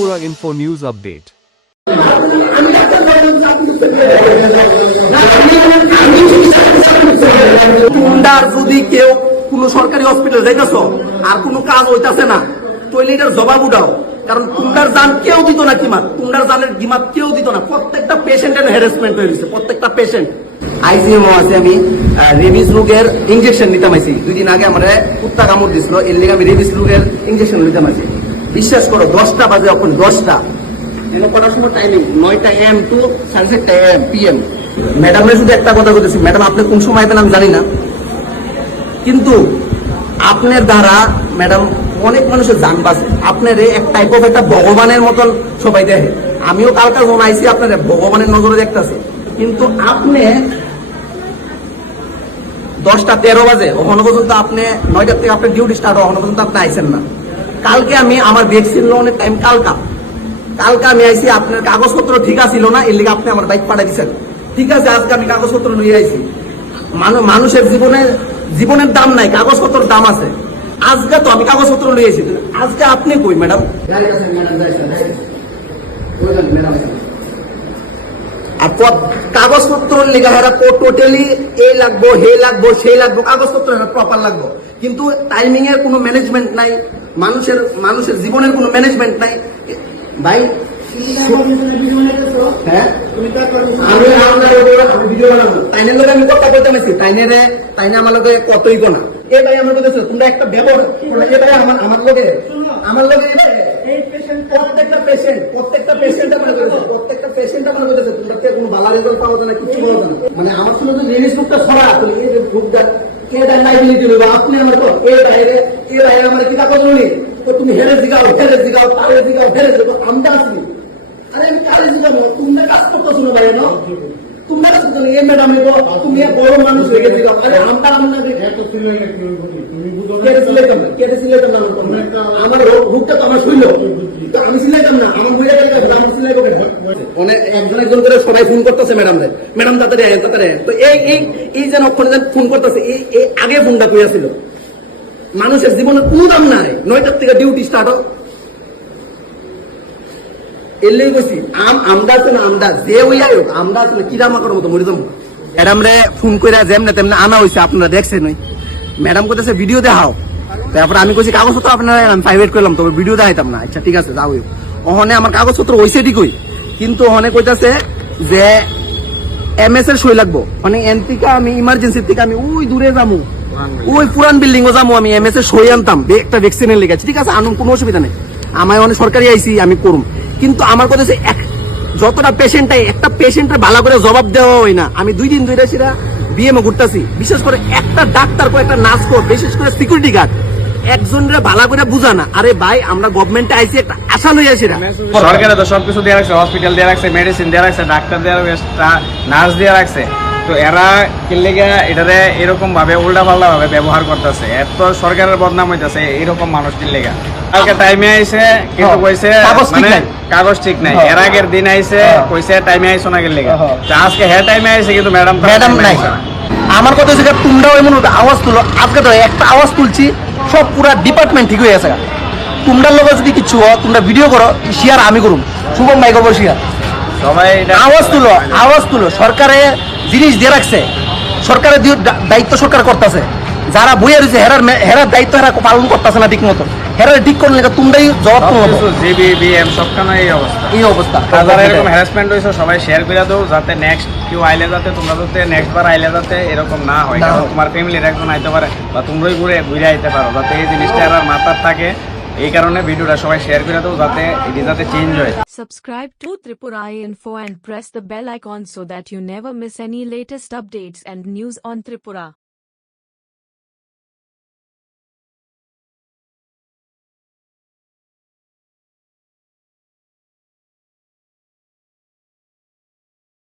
Tripura Info News Update. টুন্ডার যদি কেউ কোন সরকারি হসপিটাল যাইতেছ আর কোন কাজ হইতাছে না তাহলে এটার জবাব উঠাও। কারণ টুন্ডার জান কেউ দিত না কিমাত, টুন্ডার জানের গিমাত কেউ দিত না। প্রত্যেকটা পেশেন্টের হ্যারাসমেন্ট হয়ে গেছে, প্রত্যেকটা পেশেন্ট। আইসিএমও আছে, আমি রেবিস রোগের ইঞ্জেকশন নিতাম আইছি। 2 দিন আগে আমার কুত্তা কামড় দিছিল, এর লেগে আমি রেবিস রোগের ইঞ্জেকশন নিতাম আইছি। বিশ্বাস করো 10টা বাজে, এখন 10টা কটার সময় টাইমিং 9টা AM টু 7:30 AM PM। ম্যাডামের শুধু একটা কথা বলতেছি, ম্যাডাম আপনি কোন সময় আইবেন আমি জানি না, কিন্তু আপনার দ্বারা ম্যাডাম অনেক মানুষের জান বাঁচে। আপনার এক টাইপ অফ একটা ভগবানের মতন সবাই দেখে। আমিও কালকে যখন আইসি আপনার ভগবানের নজরে দেখতেছি, কিন্তু আপনি 10:13 বাজে ওখানে পর্যন্ত আপনি 9টার থেকে আপনার ডিউটি স্টার্ট ওখানে পর্যন্ত আপনি আইসেন না। কালকে আমি আমার ভ্যাকসিন লোনের টাইম কালকে আমি আইসি, আপনার কাগজপত্র ঠিক আছিল না, এর লিগে আপনি আমার বাইক পাঠাই দিচ্ছেন। ঠিক আছে, আজকে আমি কাগজপত্র নিয়ে আইসি। মানুষের জীবনের দাম নাই, কাগজপত্রের দাম আছে। আজকে তো আমি কাগজপত্র নিয়ে আইসি, আজকে আপনি কই ম্যাডাম? আর কাগজপত্র লেখা হেরা টোটালি এই লাগবো, হে লাগবো, সেই লাগবো, কাগজপত্র প্রপার লাগবো, কিন্তু টাইমিং এর কোনো ম্যানেজমেন্ট নাই, মানুষের জীবনের কোনো ম্যানেজমেন্ট নাই ভাই। হ্যাঁ, আমি ভিডিও বানাবো, তাইনের লোক আমি কথা বলতে পারছি, তাইনে আমার লোকে কতই কোনা। এ ভাই আমার বলতেছে তোমরা একটা ব্যবহার, এ ভাই আমার লোকে প্রত্যেকটা পেশেন্ট আমার বলতেছে তোমরা কোনো ভালো রেজাল্ট পাওয়া যায় না, কিছু পাওয়া যায় না। মানে আমার শুনে যদি রিলিজ বুকটা ছড়া, এই যে বুকটা আপনি আমার এর বাইরে আমার কি কাগজ নি, তো তুমি হেরে জিগাও, আমরা আসি। আরে আমি কারে জিগাবো? তোমরা কাজ করতেছো না ভাই, না তোমরা কাজ করতো না। এই ম্যাডাম তুমি বড় মানুষ হয়ে গেছে, আরে আমরা আমার বুকটা তো আমার শুইল, আমি সিলাইতাম না, আমার বুঝে গেল আমার সিলাইবো। একজন করে সবাই ফোন করতেছে ম্যাডাম তাড়াতাড়ি আয়। তো এই যেন ফোন করতেছে, এই আগে ফোনটা কইয়াছিল। মানুষের জীবনের কোনো দাম নাই, 9টার থেকে ডিউটি স্টার্ট হোক। এলেই বসি আমরা আছে না, আমরা যে ওই হোক, আমরা আছে না কিরামা করার মতো মরে যাবো। ম্যাডাম রে ফোন করে যেমনে তেমনি আনা হয়েছে, আপনারা দেখছেন ওই ম্যাডাম কইতেছে ভিডিও দেখাও। তারপরে আমি কইছি কাগজপত্র আপনারা আমি প্রাইভেট করলাম, তবে ভিডিও দেখাইতাম না। আচ্ছা ঠিক আছে যাও। ওখানে আমার কাগজপত্র হয়েছে ঠিকই, কিন্তু ওখানে কইতাছে যে MS এর সই লাগবো। মানে এন থেকে আমি ইমার্জেন্সি থেকে আমি ওই দূরে যাবো, ওই পুরান বিল্ডিং ও যাবো, আমি MS এর সই আনতাম একটা ভ্যাকসিনের লেগে। ঠিক আছে, আনুন, কোনো অসুবিধা নেই, আমায় অনেক সরকারি আইসি আমি করুম। কিন্তু আমার কথা হচ্ছে যতটা পেশেন্টটাই একটা পেশেন্টের ভালো করে জবাব দেওয়া হয় না। আমি 2 দিন ধরে সেটা BMO ঘুরতেছি, বিশেষ করে একটা ডাক্তার কো, একটা নার্স কো, বিশেষ করে সিকিউরিটি গার্ড একজনরে ভালো করে বুঝা না। আরে ভাই আমরা গভর্নমেন্টে আইসি একটা আশা লই আসি না। সরকারে তো সবকিছু দিয়ে রাখছে, হসপিটাল দিয়ে রাখছে, মেডিসিন দিয়ে রাখছে, ডাক্তার দিয়ে রাখছে, নার্স দিয়ে রাখছে। তো এরা কিনলেগে এটারে এরকম ভাবে উল্টা পাল্টা ভাবে ব্যবহার করতেছে, এত সরকারের বদনাম হইতেছে এরকম মানুষ কিনলেগা। কালকে টাইমে আইছে কিন্তু কইছে মানে কাগজ ঠিক নাই, এর আগের দিন আইছে কইছে টাইমে আইছো না কিনলেগা। আজকে হ্যাঁ টাইমে আইছে কিন্তু ম্যাডাম নাই। আমার কথা হচ্ছে তোমরা ওই মনে আওয়াজ তুলো, আজকে তো একটা আওয়াজ তুলছি, সব পুরা ডিপার্টমেন্ট ঠিক হয়ে গেছে। তোমরা লোক যদি কিছু তোমরা ভিডিও করো, শেয়ার আমি করুম, শুভম ভাই করবো শেয়ার। সবাই আওয়াজ তুলো। সরকারে জিনিস দিয়ে রাখছে, সরকারের দায়িত্ব সরকার করতেছে, যারা বইয়ে রয়েছে হেরার দায়িত্ব হেরা পালন করতেছে না ঠিক মতো। হেরার ঠিক করলে তোমরাই জবাব সবখানে এই অবস্থা। এরকম হ্যারাসমেন্ট হয়েছে, সবাই শেয়ার করে দাও যাতে নেক্সট কেউ আইলে যাতে তোমরা যাতে নেক্সট বার আইলে যাতে এরকম না হয়। কারণ তোমার ফ্যামিলির একজন আইতে পারে বা তোমরাই ঘুরে আইতে পারো, যাতে এই জিনিসটা আর মাথার থাকে। এই কারণে ভিডিওটা সবাই শেয়ার করে দাও যাতে এটি যাতে চেঞ্জ হয়। Subscribe to Tripura Info and press the bell icon so that you never miss any latest updates and news on Tripura.